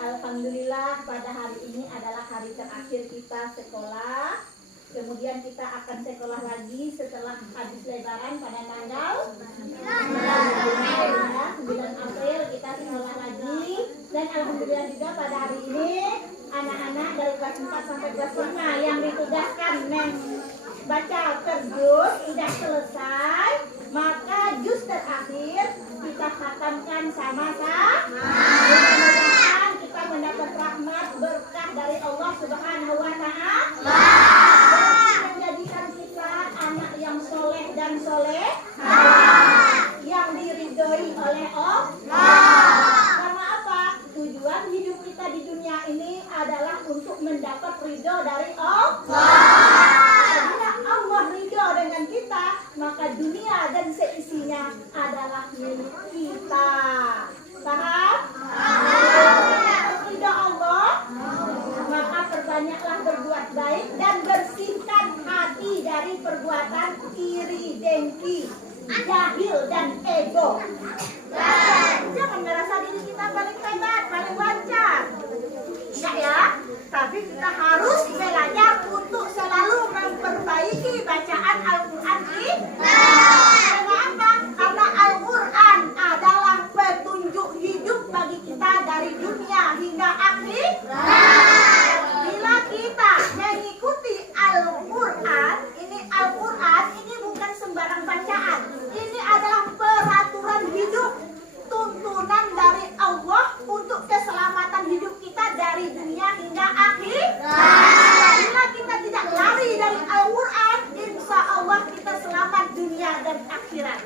Alhamdulillah pada hari ini adalah hari terakhir kita sekolah. Kemudian kita akan sekolah lagi setelah habis lebaran pada tanggal 9 April kita sekolah lagi. Dan alhamdulillah juga pada hari ini anak-anak dari kelas 4 sampai kelas 5 yang ditugaskan membaca terjus sudah selesai. Maka juz terakhir kita khatamkan sama-sama. Mudah-mudahan kita mendapat rahmat berkah dari Allah Subhanahu wa Ta'ala. Menjadikan kita anak yang soleh dan soleh, yang diridhoi oleh Allah. Karena apa? Tujuan hidup kita di dunia ini adalah untuk mendapat ridho dari Allah. Bila Allah ridho dengan kita, maka dunia dan seisinya adalah milik kita. Paham? Ridho Allah, maka perbanyaklah berbuat baik dan bersihkan hati dari perbuatan iri, dengki, jahil dan ego. Jangan merasa diri kita paling hebat, paling lancar. Enggak ya? Tapi kita harus belajar untuk selalu memperbaiki bacaan Al-Quran kita. Kenapa? Karena Al-Quran adalah petunjuk hidup bagi kita dari dunia hingga akhir. Bila kita mengikuti Al-Quran ini bukan sembarang bacaan. Ini adalah peraturan hidup, tuntunan dari Allah untuk keselamatan hidup kita dari dunia hingga akhir. Bila kita tidak lari dari Al-Quran, insya Allah kita selamat dunia dan akhirat.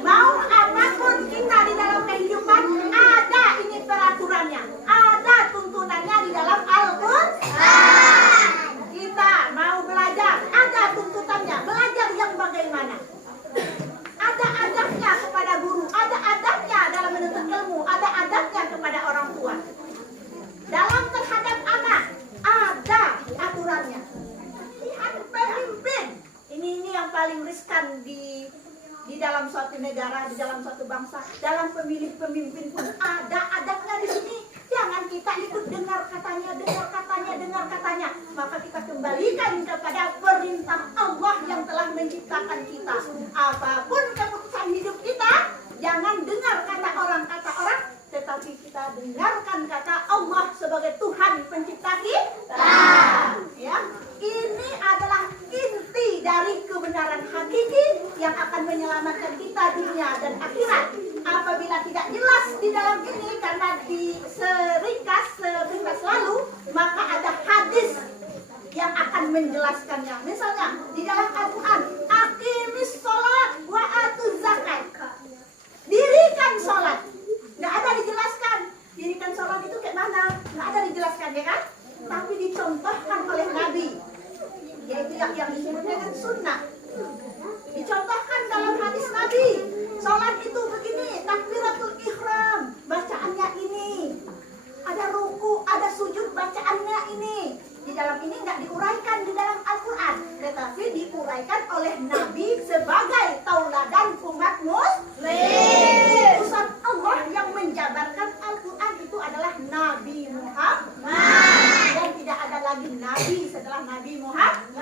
Mau apapun kita di dalam kehidupan, ada ini peraturannya, ada tuntunannya di dalam Al-Quran. Kita mau belajar, ada tuntutannya, belajar yang bagaimana. Ada adabnya kepada guru, ada adabnya dalam menuntut ilmu, ada adabnya kepada orang tua. Dalam terhadap anak, ada aturannya. Lihat pemimpin, ini yang paling riskan di dalam suatu negara, di dalam suatu bangsa, dalam pemilih pemimpin pun ada adabnya di sini. Jangan kita ikut dengar katanya. Maka kita kembalikan kepada perintah Allah yang telah menciptakan kita. Apapun keputusan hidup kita, jangan dengar kata orang, tetapi kita dengarkan kata Allah sebagai Tuhan pencipta kita. Ya, ini adalah inti dari kebenaran hakiki yang akan menyelamatkan kita dunia dan akhirat. Apabila tidak jelas di dalam ini karena seringkas lalu, maka ada hadis yang akan menjelaskannya. Misalnya di dalam Al-Quran, aqimis sholat wa atuz zakat. Dirikan sholat. Nggak ada dijelaskan. Dirikan sholat itu kayak mana? Nggak ada dijelaskan, ya kan? Tapi dicontohkan oleh Nabi. Yaitu yang disebut dengan sunnah. Dicontohkan dalam hadis Nabi. Sholat itu begini, takbiratul ihram, bacaannya ini. Ada ruku, ada sujud, bacaannya ini. Di dalam ini nggak diuraikan di dalam Al-Quran, tetapi diuraikan oleh Nabi sebagai tauladan umat muslim. Utusan Allah yang menjabarkan Al-Quran itu adalah Nabi Muhammad. Dan tidak ada lagi Nabi setelah Nabi Muhammad.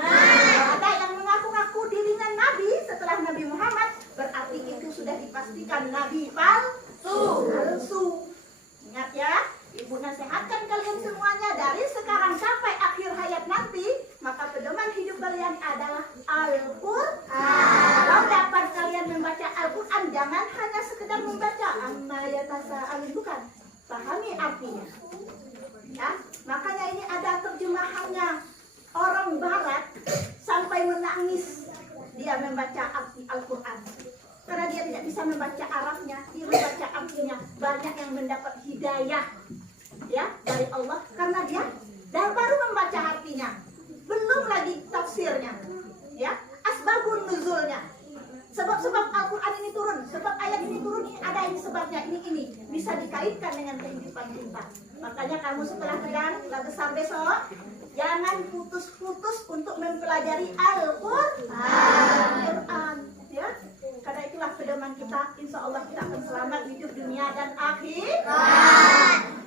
Ada yang mengaku-ngaku dirinya Nabi setelah Nabi Muhammad, berarti itu sudah dipastikan Nabi palsu. Ingat ya, Ibu nasihatkan kalian semuanya dari sekarang sampai akhir hayat nanti, maka pedoman hidup kalian adalah Al-Quran. Kalau dapat kalian membaca Al-Quran, jangan hanya sekedar membaca amma yatasa'alun, bukan, pahami artinya. Ya, makanya ini ada terjemahannya. Orang Barat sampai menangis dia membaca arti Al-Quran. Karena dia tidak bisa membaca Arabnya, dia membaca artinya. Banyak yang mendapat hidayah ya dari Allah karena dia baru membaca artinya, belum lagi tafsirnya, ya, asbabun nuzulnya, sebab-sebab Al-Quran ini turun, sebab ayat ini turun, ini ada ini sebabnya, ini bisa dikaitkan dengan kehidupan kita. Makanya kamu setelah kalian besar besok, jangan putus-putus untuk mempelajari Al-Quran, ya. Karena itulah pedoman kita, insya Allah kita akan selamat hidup dan akhir.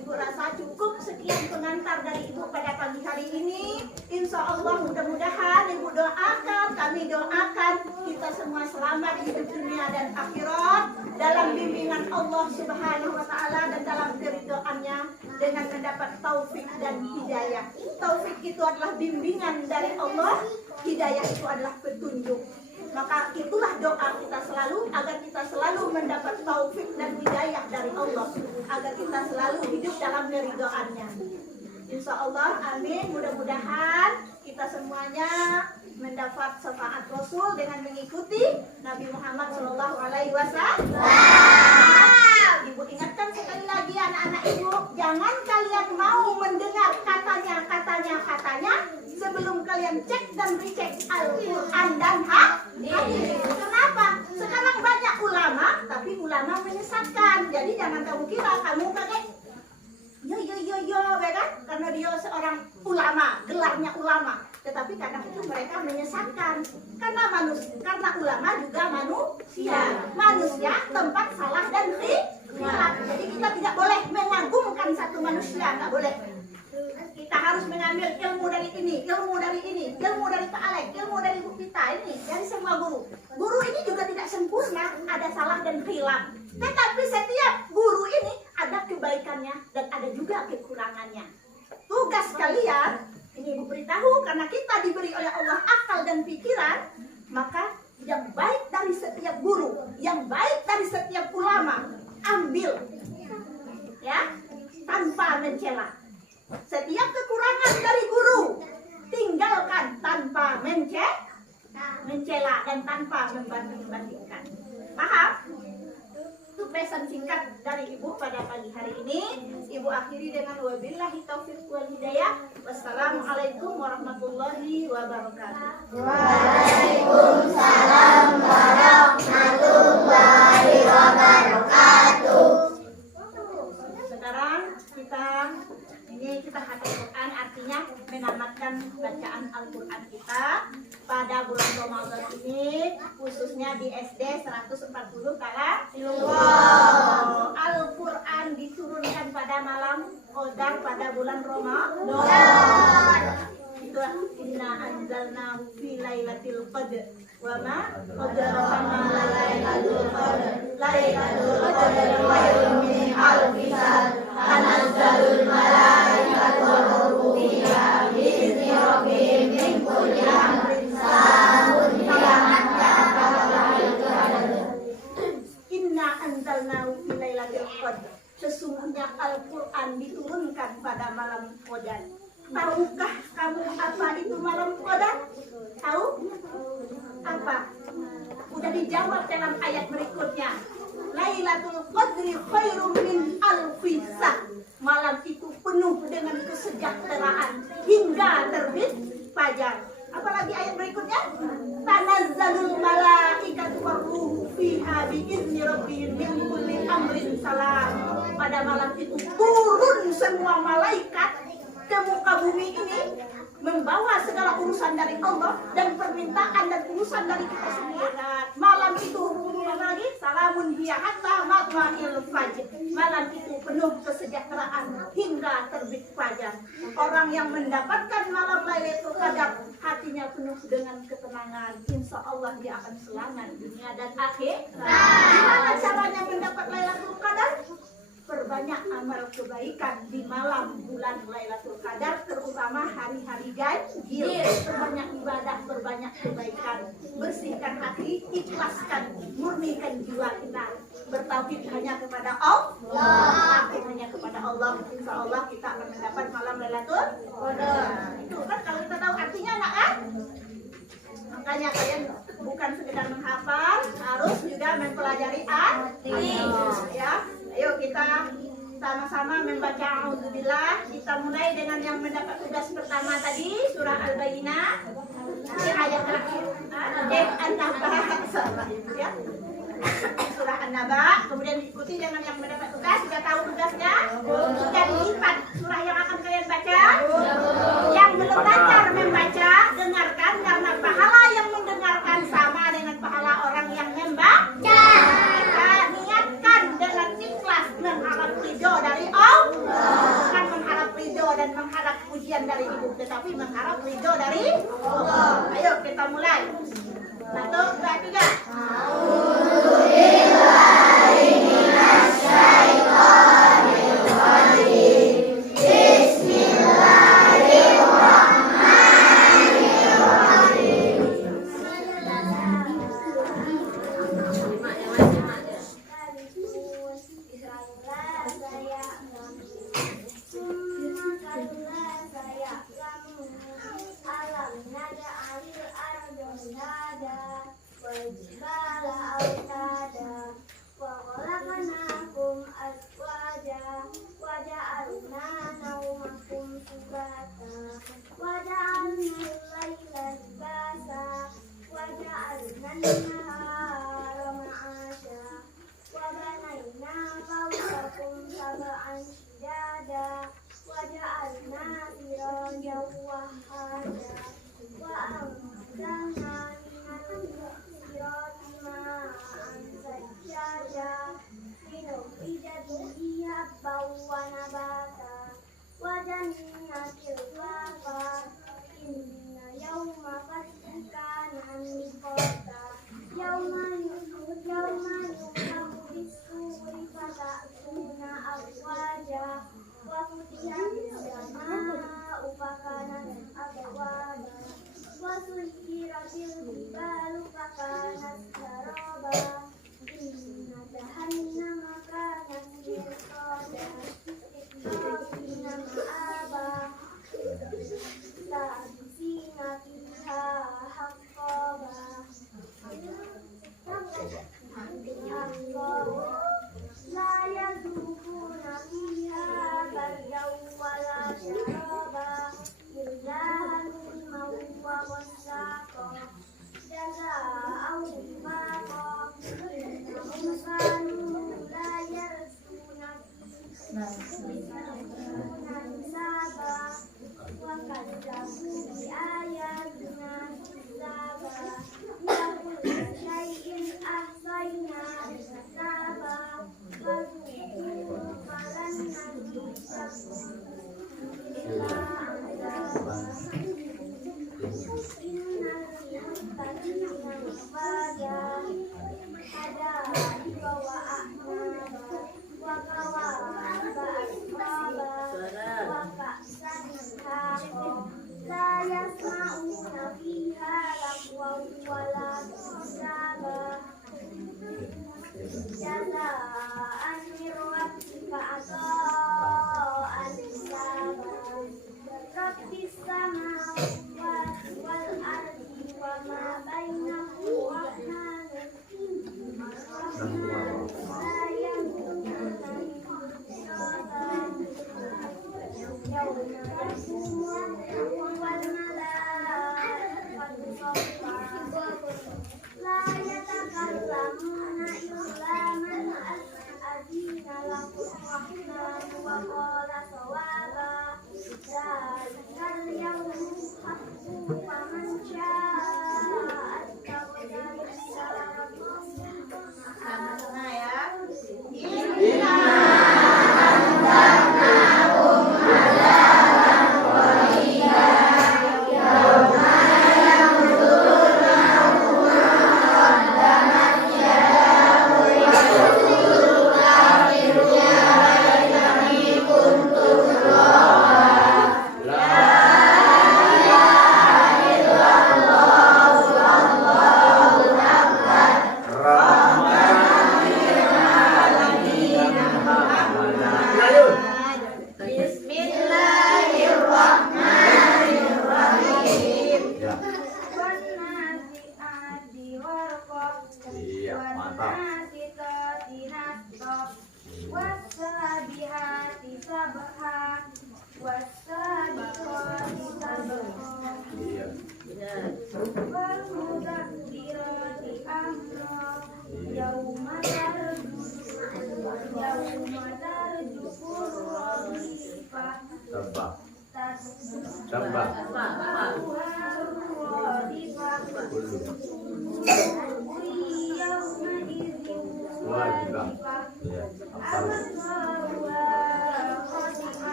Ibu rasa cukup sekian pengantar dari Ibu pada pagi hari ini. Insya Allah mudah-mudahan Ibu doakan, kami doakan kita semua selamat di hidup dunia dan akhirat dalam bimbingan Allah Subhanahu wa Ta'ala dan dalam keridhaannya dengan mendapat taufik dan hidayah. Taufik itu adalah bimbingan dari Allah, hidayah itu adalah petunjuk. Maka itulah doa kita selalu agar kita selalu mendapat taufik dan hidayah dari Allah, agar kita selalu hidup dalam keridhaannya. Insya Allah, amin. Mudah-mudahan kita semuanya mendapat syafaat Rasul dengan mengikuti Nabi Muhammad SAW. Ibu ingatkan sekali lagi anak-anak ibu, jangan kalian mau mendengar katanya sebelum kalian cek dan recheck Al-Quran dan hadis. Kenapa? Sekarang banyak ulama, tapi ulama menyesatkan. Jadi jangan kamu kira kamu kaget. Yo, kan? Karena dia seorang ulama, gelarnya ulama. Tetapi kadang itu mereka menyesatkan. Karena ulama juga manusia tempat salah dan khilaf. Jadi kita tidak boleh mengagumkan satu manusia, nggak boleh. Kita harus mengambil ilmu dari ini, ilmu dari Pak Alek, ilmu dari Bu Pita ini, dari semua guru. Guru ini juga tidak sempurna, ada salah dan khilaf. Tetapi setiap guru ini ada kebaikannya dan ada juga kekurangannya. Tugas kalian, ini Ibu beritahu, karena kita diberi oleh Allah akal dan pikiran, maka yang baik dari setiap guru, yang baik dari setiap ulama, ambil, ya, tanpa mencela. Setiap kekurangan dari guru tinggalkan tanpa mencela dan tanpa membanding-bandingkan. Paham? Itu pesan singkat dari Ibu pada pagi hari ini. Ibu akhiri dengan wabillahi taufiq wal hidayah. Wassalamualaikum warahmatullahi wabarakatuh. Waalaikumsalam warahmatullahi wabarakatuh. Sekarang kita hatam Quran, artinya menamatkan bacaan Al-Quran kita pada bulan Ramadan ini, khususnya di SD 140 kala Al-Quran diturunkan pada malam Qadar pada bulan Ramadan. Itulah inna anzalnahu fi lailatul qadr wa ma qadraka ma lailatul qadr. Lailatul qadr khairun min alfi shahr. Tanazzalul malaikatu war-ruhu fiha bi'izni rabbihim min kulli amrin. Salamun hiya hatta matla'il fajr. Inna anzalnahu fi lailatul qadr. Sesungguhnya Al-Quran diturunkan pada malam Qadar. Tahukah kamu apa itu malam Qadar? Tahu? Apa? Udah dijawab dalam ayat berikutnya. Lailatul Qadri khairum min alfi shahr. Malam itu penuh dengan kesejahteraan hingga terbit fajar. Apalagi ayat berikutnya? Tanazzalul malaikatu war-ruhu fiha bi'izni rabbihim min kulli amrin salam. Pada malam itu turun semua malaikat ke muka bumi ini membawa segala urusan dari Allah dan permintaan dan urusan dari kita semua. Malam itu lagi salamun hiya hatta matla'il fajr. Malam itu penuh kesejahteraan hingga terbit fajar. Orang yang mendapatkan malam Lailatul Qadar hatinya penuh dengan ketenangan. Insya Allah dia akan selamat dunia dan akhir. Gimana caranya mendapat Lailatul Qadar? Perbanyak amal kebaikan di malam bulan Lailatul Qadar, terutama hari-hari ganjil. Perbanyak ibadah, perbanyak kebaikan. Bersihkan hati, ikhlaskan, murnikan jiwa kita. Bertauhid hanya kepada Allah. Hanya kepada Allah. Insya Allah kita akan mendapat malam Lailatul Qadar. Itu kan kalau kita tahu artinya, nak kan? Makanya kalian bukan sekedar menghafal, harus juga mempelajari arti. Ya. Ayo kita sama-sama membaca A'udzubillah. Kita mulai dengan yang mendapat tugas pertama tadi, surah Al-Bayyinah. Ini ayat terakhir. An-Naba, ya. Surah An-Naba. Kemudian diikuti dengan yang mendapat tugas. Sudah tahu tugasnya? Sudah dilipat surah yang akan kalian baca. Yang belum lancar membaca, dengarkan karena pahala yang mendengarkan sama dengan pahala orang yang membaca. Niatkan dengan ikhlas Ayo kita mulai. 1, 2, 3.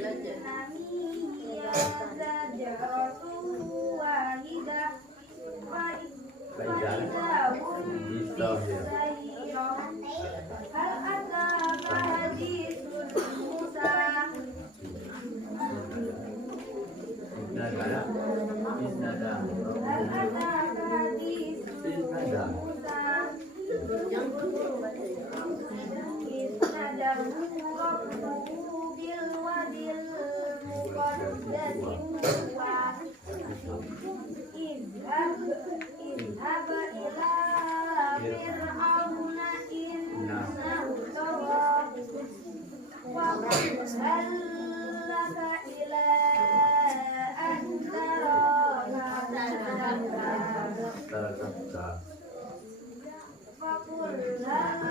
فإنما هي زجرة واحدة فإذا هم بالسيرة هل أتاك حديث موسى هل أتاك حديث موسى إذ ناداه ربه بالوادي المقدس طوى اذهب إلى فرعون إنه طغى وقل هل لك إلى أن ترى فقل هل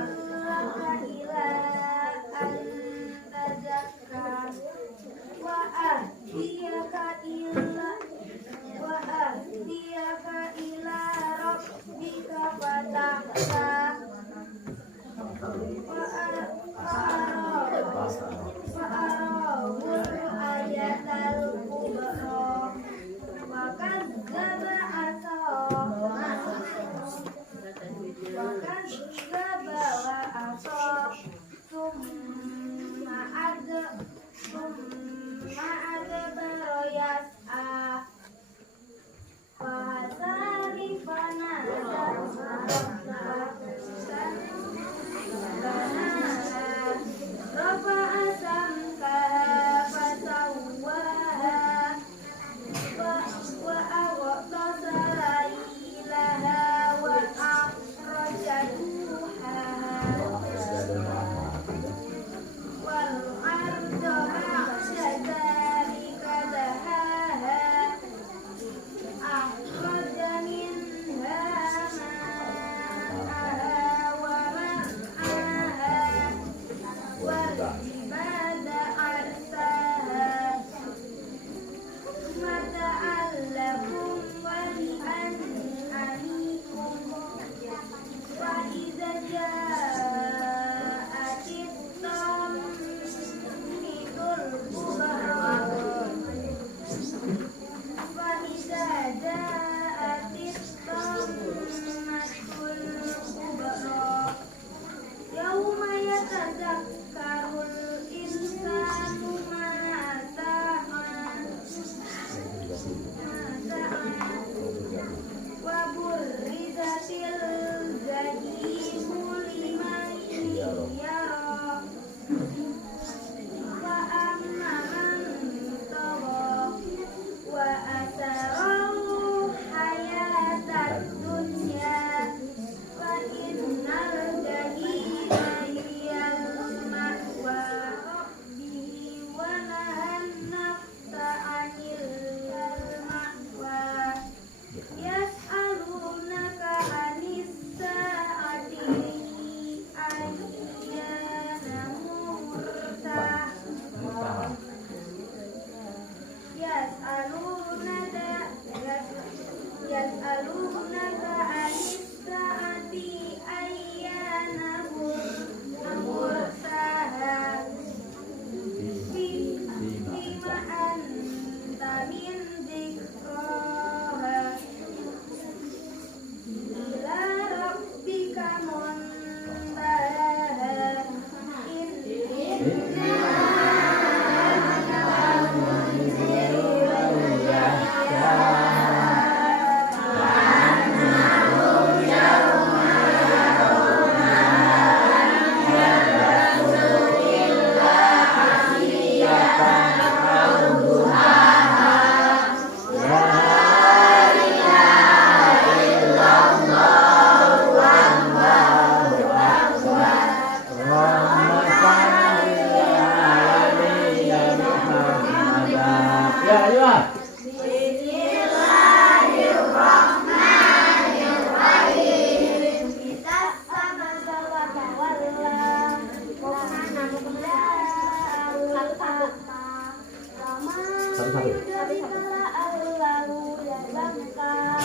لك إلى أن تزكى وأهديك إلى ربك فتخشى فأراه الآية الكبرى وكذب وعصى Jika lalu yazakka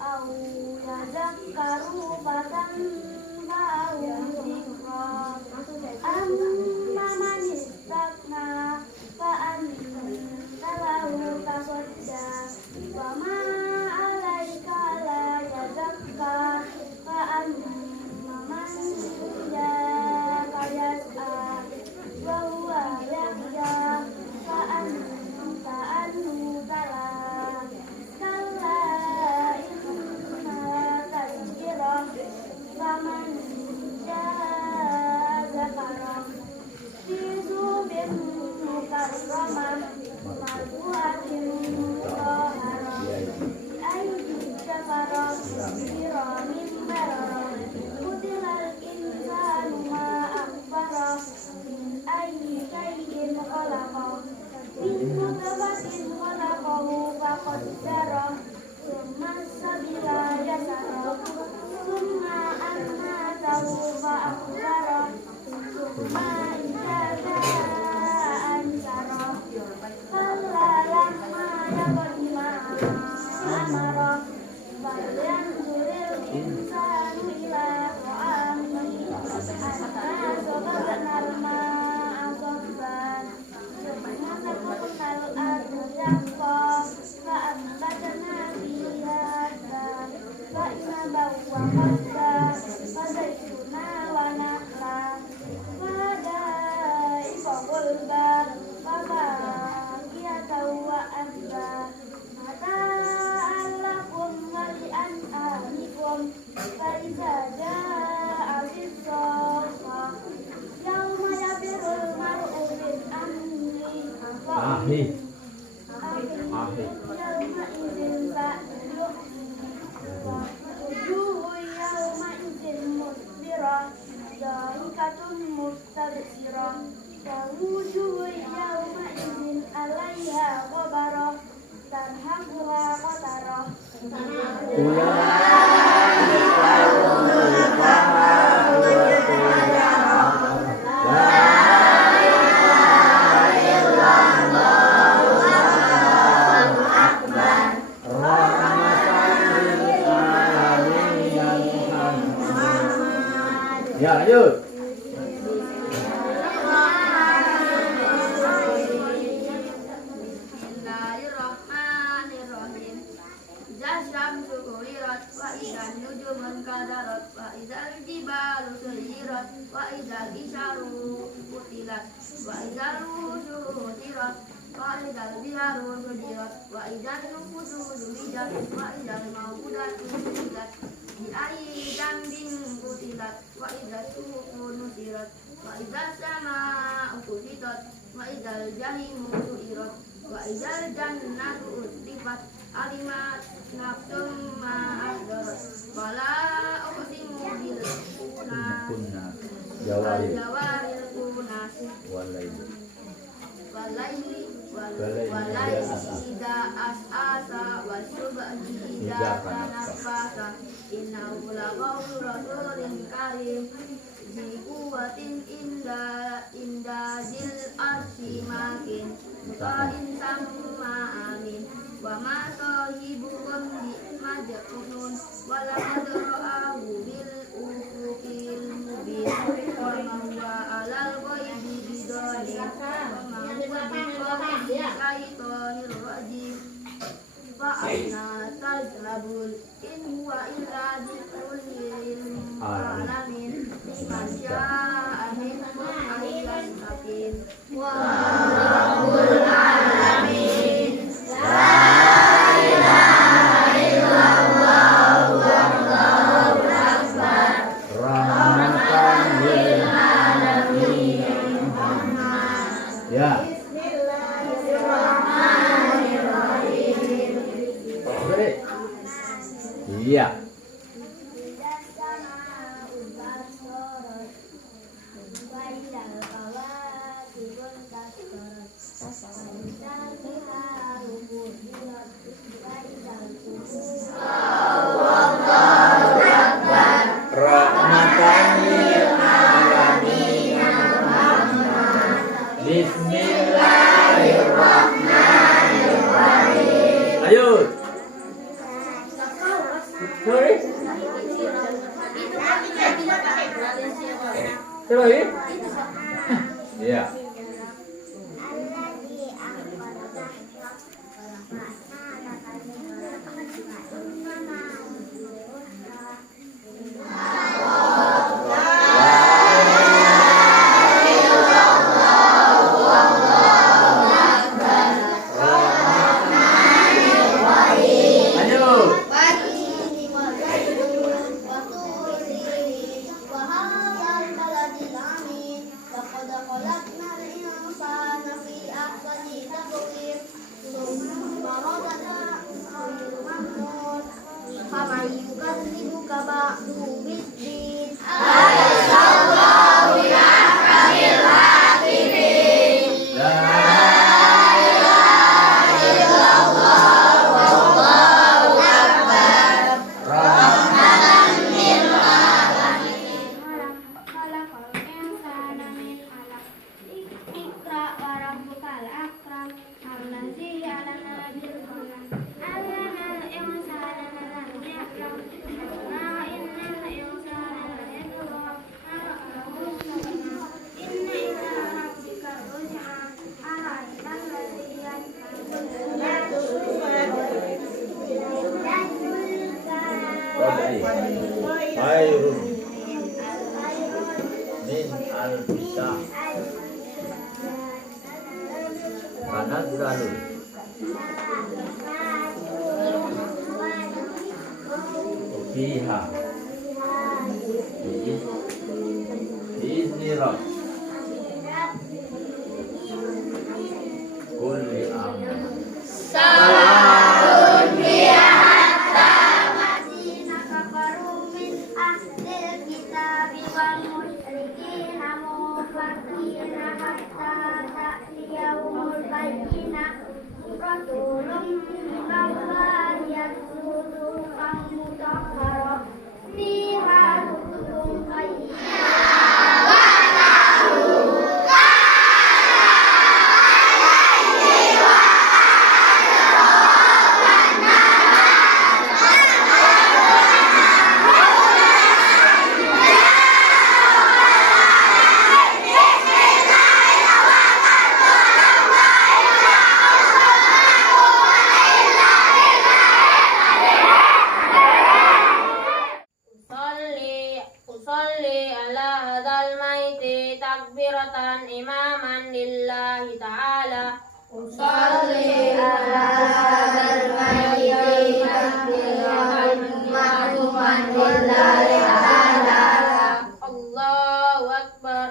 au yazakkaru fatan ba'u dzikra amma man istakna fa'anta lahu tasadda wa ma 'alaika la yazakka fa'amma man ja'aka yas'a wa huwa yakhsha fa'anta anhu talah kalla inna tazkirah faman jaa zakarah fi zubin mukarramah marfu'atin mutahharah aydin safarah kiramin bararah qutilal insanu ma akfarah min ayyi shay'in khalaqah min nutfatin khalaqahu faqaddarah thumma sabila yasarah thumma amatahu fa'akbarah thumma idza jaa ansarah kalla lamma yaqdi ma amara falyanzuril insanu ila ta'amihi anna sabaqnal ma'a sabban thumma sabaqnal arda shaqqa fa'ambatna fiha fa'inaban wa qadda fazaytuna wa nakhla fadaiqa qulba fafakihatan wa abba mata'an lakum wa li'an'amikum faiza ja'atis sakhah yauma yafirrul mar'u min amrihi yauma idzin wujuhu yauma idzin musfirah dhaikatun mustabsirah wa wujuhu yauma idzin 'alaiha ghabarah tarhaquha qatarah Ya, lanjut. Bismillahirrahmanirrahim. Idza syamsu kuwirat wa idzan nujumun kadarat wa idzal jibalu suyirat wa idzal isyaru qutilat wa idzal wujuhu tirat wa idzal biharu sujirat wa idzal nufusu zuwijat wa idzal mawudatu sujirat bi ayyi dambin qutilat wa idzal suhufu nusirat wa idzal samaa'u kufirat wa idzal jahimu su'irat wa idzal jannatu uslifat alimat nafsum ma ahdarat wala uqsimu bil Kunna jawaril jawaril kunas walaili idza as'asa wasubhi idza tanafasa innahu laqawlu rasulin karim zi quwwatin inda zil arsi makin muta'in samma amin wa ma sahibukum bi majnun wa laqad ra'ahu bil ufuqil mubin wa ma huwa 'alal ghaibi bidanin wa ma huwa biqawli syaitonir rajim fa anna tadhlabun in huwa illa dzikrun lil alamin liman syaa'a minkum an yastaqim wa rabbul alamin rahmatan lil alamin. Ya. Beri. Iya. Rahmatan lil alamin. Bismillahirrahmanirrahim. khairun min alfi syahr. Tanazzalul fiha biizni rabb kulli amrin. الذين كفروا من أهل الكتاب والمشركين منفكين حتى تأتيهم البينة رسول من الله يتلو صحفا مطهرة فيها كتب قيمة Usolli ala hadal maiti takbiratan imaman lillahi ta'ala. صلي على هذا الميت تكبيرا معلوما لله تعالى Allahu Akbar.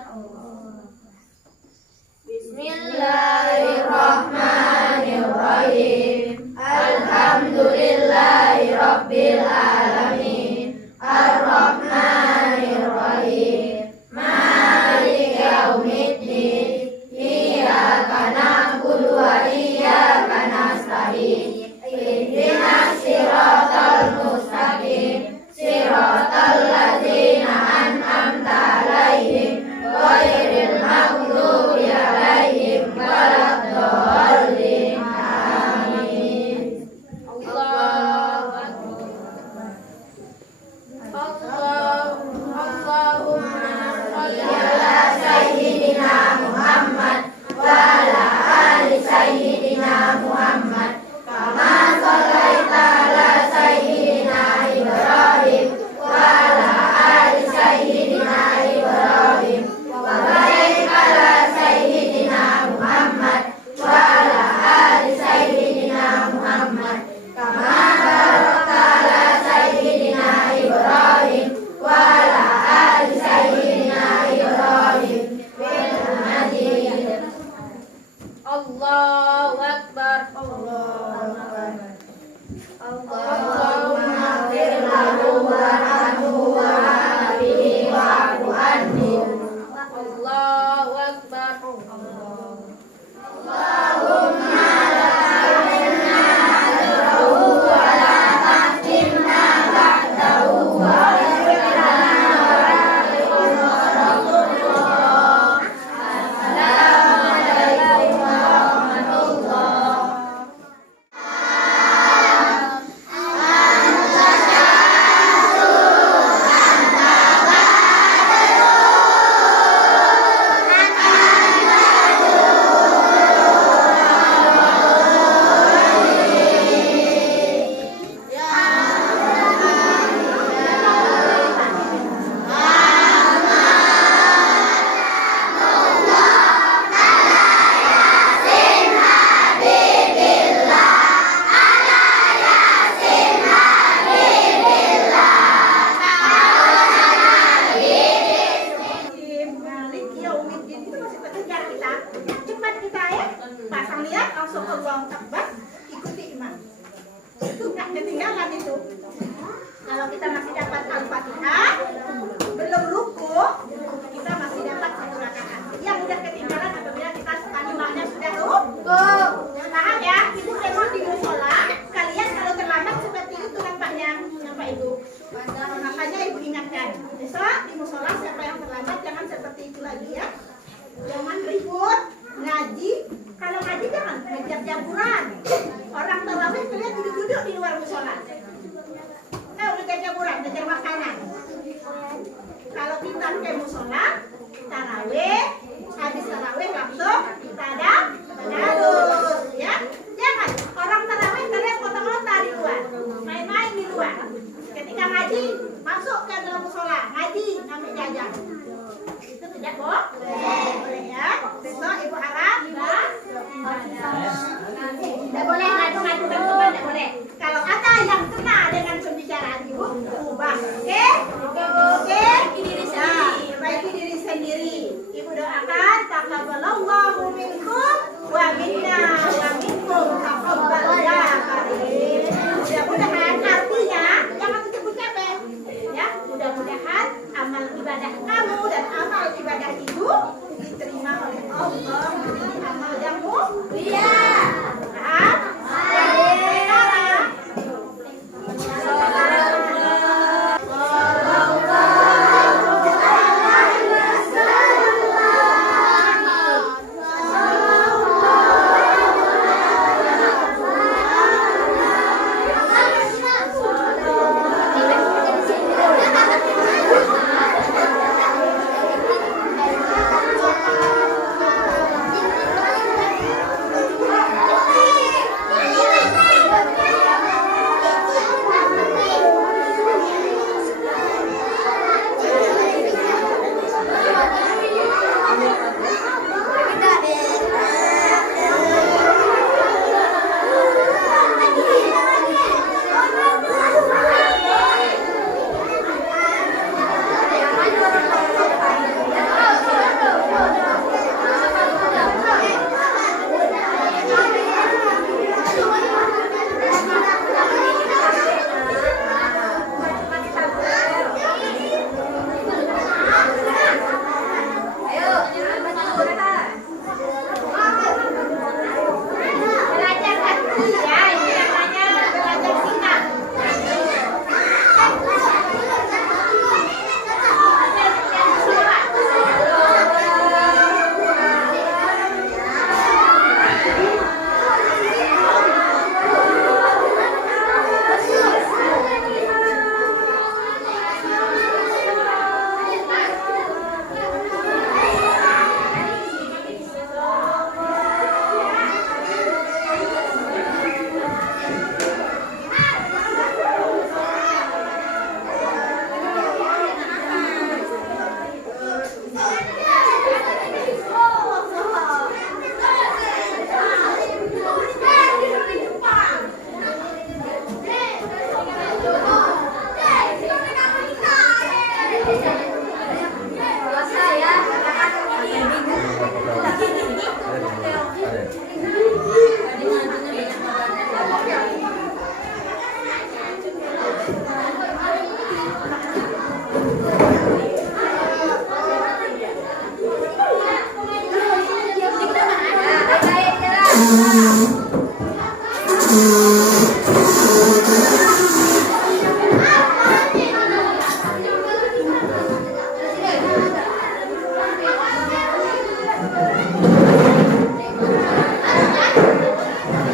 Bismillahirrahmanirrahim. Alhamdulillahi rabbil alamin. Ar-Rahmanirrahim. Maliki yaumiddin. Iyyaka na'budu wa iyyaka nasta'in. Ihdinas siratal mustaqim. Siratal ladzina an'amta 'alaihim ghairil maghdubi 'alaihim waladdallin. Amin. Allahu Akbar. Allahumma sholli ala sayyidina Muhammad wa ala ali sayyidina Muhammad kama shallaita ala sayyidina Ibrahim wa ala ali sayyidina Ibrahim wa barik ala sayyidina Muhammad wa ala ali sayyidina Muhammad kama barakta ala sayyidina Ibrahim wa ala ali sayyidina Ibrahim fil alamin. Allahu Akbar. Allahumma ighfir lahu warhamhu wa'afihi wa'fu anhu. Allahu Akbar. Allahumma la tahrimna ajrahu wa la tahrimna ba'dahu wa ighfir lana wa Rasulullah. Assalamualaikum warahmatullahi. Malik yaumiddin itu masih terkejar kita. Cepat kita ya. Pasang niat langsung Allahu Akbar, ikuti imam. Itu nggak ketinggalan itu. Kalau kita masih dapat Al-Fatihah, belum ruku, kita masih dapat satu rakaat. Yang udah ketinggalan apabila kita imamnya sudah ruku. Tahan ya, itu memang di musola. Kalian kalau terlambat seperti itu nampaknya, nampak itu. Makanya ibu ingatkan, besok di musola siapa yang terlambat jangan seperti itu lagi ya. Jangan ribut, ngaji. Kalau ngaji jangan ngejar jamuran. Orang tarawih kalian duduk-duduk di luar musola. Nah, ngejar jamuran, ngejar makanan. Kalau kita ke musola, tarawih, habis tarawih langsung tadarus, ya. Jangan orang tarawih kalian potong-potong di luar, main-main di luar. Ketika ngaji masuk ke dalam musola ngaji ngambil jajan. Itu tidak boleh ya. Besok ibu harap tidak boleh ngadu-ngadu teman-teman, tidak boleh. Kalau ada yang kena dengan pembicaraan ibu, ubah. Oke? Nah, perbaiki diri sendiri. Ibu doakan taqabbalallahu minkum wa minna wa minkum taqabbal ya karim. Mudah-mudahan artinya jangan sebut capek. Ya, mudah-mudahan amal ibadah kamu dan amal ibadah ibu diterima oleh Allah menjadi amal yang mulia. Paham?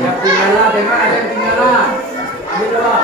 Yang tinggalan, tengok ada yang tinggalan. Ambil dulu.